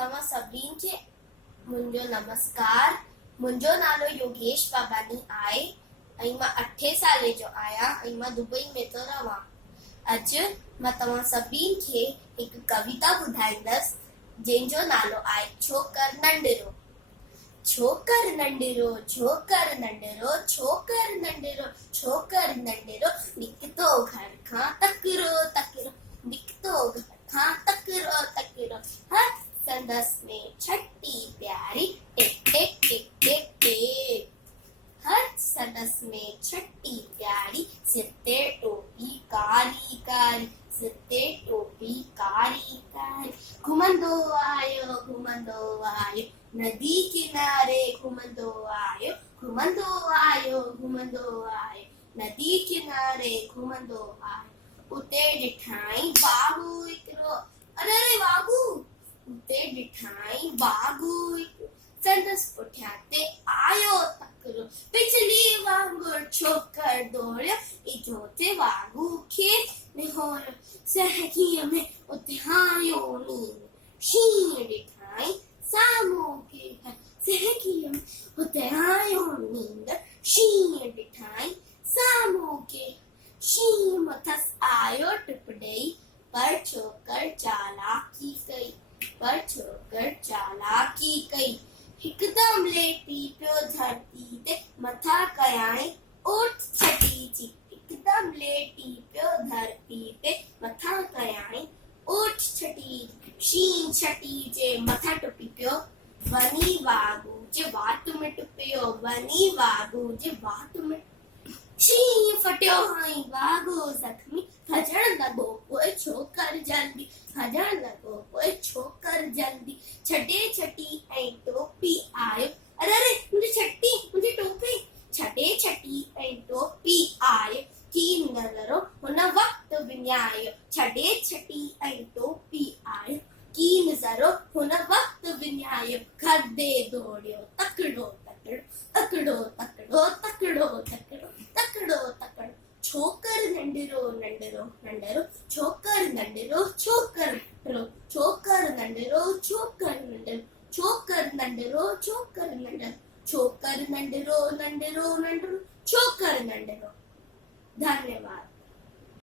तव्हां सभिनी खे मुंहिंजो नमस्कार। मुंहिंजो नालो योगेश बाबानी आहे ऐं मां 8 साले जो आहियां ऐं मां दुबई में थो रहां। अॼु मां तव्हां सभिनी खे हिकु कविता ॿुधाईंदसि जंहिंजो नालो आहे छोकर नंढिरो। छोकर नंढिरो, छोकर नंढिरो, छोकर नंढिरो, छोकर नंढिरो, निकितो घर खां तकिरो तकिरो, निकितो घर खां तकिरो तकिरो। हर संदसि में छटी प्यारी टिक टिक टिक टिक टिक। हर संदसि में छटी प्यारी, सिर ते टोपी कारी कारी, सिर ते टोपी कारी कारी। घुमंदो आयो नदी किनारे, घुमंदो आयो नदी किनारे, घुमंदो आयो। उते ॾिठाई बाबू हिकिड़ो, अरे बाबू उते ॾिठाई बाबू हिकिड़ो, संदसि पुठियां ते आयो तकिरो। बिजली वांगुरु छोकर दौड़ियो, इजो ते बाबू खे निहोरियो। सहकीअ में उते आयो नींद, शींहं ॾिठाई साम्हूं के घर। सहकीअ में उते आयो नींद, शींहं ॾिठाई साम्हूं के। शींहं मथसि आयो टिप ॾेई, पर छोकर चालाकी कई, पर छोकर चालाकी कई। हिकदमि लेटी पियो धरती ते, मथां कयाई ओठ छटी जी। हिकदमि लेटी पियो धरती ते, मथां कयाई ओठ छटी। शींहं छटी जे मथां टुपी पियो, वञी वागू जे वाट में टुपियो, वञी वागू जे वाट में। शींहं फटियो हई वागू ज़ख्मी, भॼण लॻो पोइ छोकर जल्दी, भॼण लॻो पोइ छोकर जल्दी। छॾे छटी ऐं टोपी आयो, अरे मुंहिंजी छटी मुंहिंजी टोपी। छॾे छटी ऐं टोपी आयो, कीन नज़रो हुन वक़्तु विञायो। छॾे छटी ऐं टोपी आयो, कीन ज़रो हुन वक़्तु विञायो। घर ॾे दौड़ियो तकिड़ो तकिड़ो, तकिड़ो तकिड़ो, तकिड़ो तकिड़ो, तकिड़ो तकिड़ो। छोकर नंढिरो नंढिरो नंढिरो, छोकर नंढिरो छोकर नंढिरो, छोकर नंढिरो छोकर नंढिरो, छोकर नंढिरो छोकर नंढिरो, छोकर नंढिरो नंढिरो नंढिरो, छोकर नंढिरो। धन्यवाद।